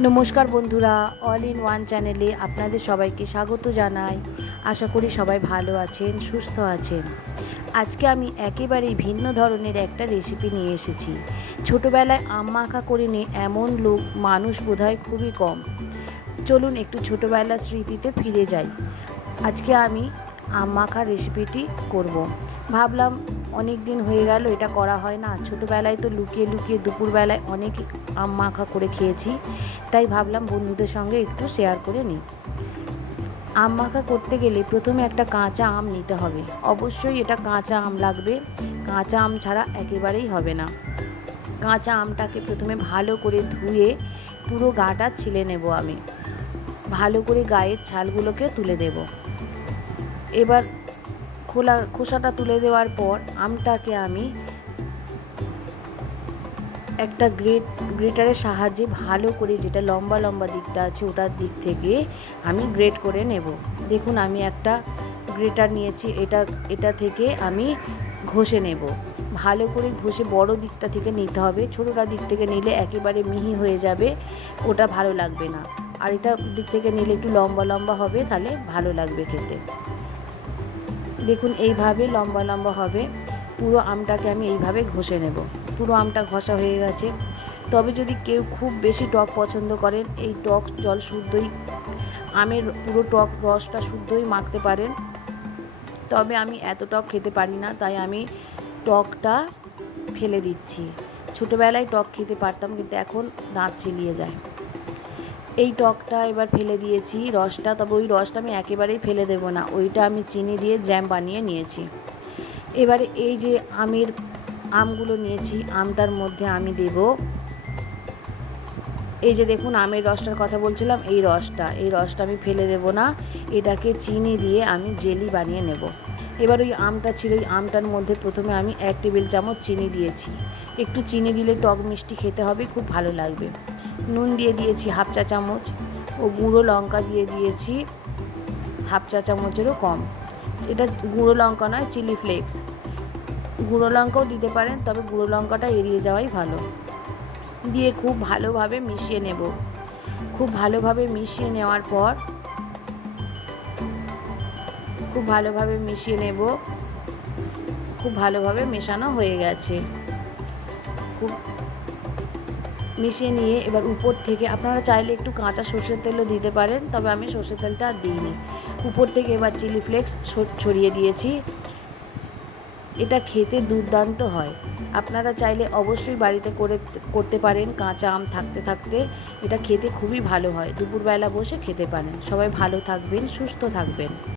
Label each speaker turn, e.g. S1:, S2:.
S1: নমস্কার বন্ধুরা all in one চ্যানেলে আপনাদের সবাইকে স্বাগত জানাই। আশা করি সবাই ভালো আছেন, সুস্থ আছেন। আজকে আমি একেবারেই ভিন্ন ধরনের একটা রেসিপি নিয়ে এসেছি। ছোটোবেলায় আম মাখা করে নিয়ে এমন লোক, মানুষ বোধহয় খুবই কম। চলুন একটু ছোটোবেলার স্মৃতিতে ফিরে যাই। আজকে আমি আম মাখা রেসিপিটি করব। ভাবলাম অনেক দিন হয়ে গেল, এটা করা হয় না। ছোটোবেলায় তো লুকিয়ে লুকিয়ে দুপুরবেলায় অনেক আম মাখা করে খেয়েছি। তাই ভাবলাম বন্ধুদের সঙ্গে একটু শেয়ার করে নিই। আম মাখা করতে গেলে প্রথমে একটা কাঁচা আম নিতে হবে। অবশ্যই এটা কাঁচা আম লাগবে। কাঁচা আম ছাড়া একেবারেই হবে না। কাঁচা আমটাকে প্রথমে ভালো করে ধুয়ে পুরো গাটা ছিলে নেব আমি। ভালো করে গায়ের ছালগুলোকে তুলে দেব। এবার খোলা, খোসাটা তুলে দেওয়ার পর আমটাকে আমি একটা গ্রেট, গ্রেটারের সাহায্যে ভালো করে যেটা লম্বা লম্বা দিকটা আছে ওটার দিক থেকে আমি গ্রেট করে নেব। দেখুন আমি একটা গ্রেটার নিয়েছি, এটা এটা থেকে আমি ঘষে নেব। ভালো করে ঘষে বড় দিকটা থেকে নিতে হবে, ছোটোটা দিক থেকে নিলে একেবারে মিহি হয়ে যাবে, ওটা ভালো লাগবে না। আর এটা দিক থেকে নিলে একটু লম্বা লম্বা হবে, তাহলে ভালো লাগবে খেতে। দেখুন, এইভাবে লম্বা লম্বা হবে। পুরো আমটাকে আমি এইভাবে ঘষে নেব। পুরো আমটা ঘষা হয়ে গেছে। তবে যদি কেউ খুব বেশি টক পছন্দ করেন, এই টক জল শুদ্ধই, আমের পুরো টক রসটা শুদ্ধই মাখতে পারেন। তবে আমি এত টক খেতে পারি না, তাই আমি টকটা ফেলে দিচ্ছি। ছোটোবেলায় টক খেতে পারতাম, কিন্তু এখন দাঁত ছিলিয়ে যায়। এই টকটা এবার ফেলে দিয়েছি, রসটা। তবে ওই রসটা আমি একেবারেই ফেলে দেবো না। ওইটা আমি চিনি দিয়ে জ্যাম বানিয়ে নিয়েছি। এবারে এই যে আমের আমগুলো নিয়েছি, আমটার মধ্যে আমি দেব। এই যে দেখুন, আমের রসটার কথা বলছিলাম, এই রসটা। এই রসটা আমি ফেলে দেব না। এটাকে চিনি দিয়ে আমি জেলি বানিয়ে নেব। এবার ওই আমটা ছিল, ওই আমটার মধ্যে প্রথমে আমি এক টেবিল চামচ চিনি দিয়েছি। একটু চিনি দিলে টক মিষ্টি খেতে হবে, খুব ভালো লাগবে। নুন দিয়ে দিয়েছি হাফ চা চামচ ও গুঁড়ো লঙ্কা দিয়ে দিয়েছি হাফ চা চামচেরও কম। এটা গুঁড়ো লঙ্কা নয়, চিলি ফ্লেক্স। গুঁড়ো লঙ্কাও দিতে পারেন, তবে গুঁড়ো লঙ্কাটা এড়িয়ে যাওয়াই ভালো। দিয়ে খুব ভালোভাবে মিশিয়ে নেব। খুব ভালোভাবে মিশিয়ে নেওয়ার পর খুব ভালোভাবে মিশিয়ে নেব। খুব ভালোভাবে মেশানো হয়ে গেছে। খুব মিশিয়ে নিয়ে এবার উপর থেকে আপনারা চাইলে একটু কাঁচা সর্ষের তেলও দিতে পারেন, তবে আমি সর্ষের তেলটা আর দিইনি। উপর থেকে এবার চিলি ফ্লেক্স ছড়িয়ে দিয়েছি। এটা খেতে দুর্দান্ত হয়। আপনারা চাইলে অবশ্যই বাড়িতে করে, করতে পারেন, কাঁচা আম থাকতে থাকতে। এটা খেতে খুবই ভালো হয়। দুপুরবেলা বসে খেতে পারেন। সবাই ভালো থাকবেন, সুস্থ থাকবেন।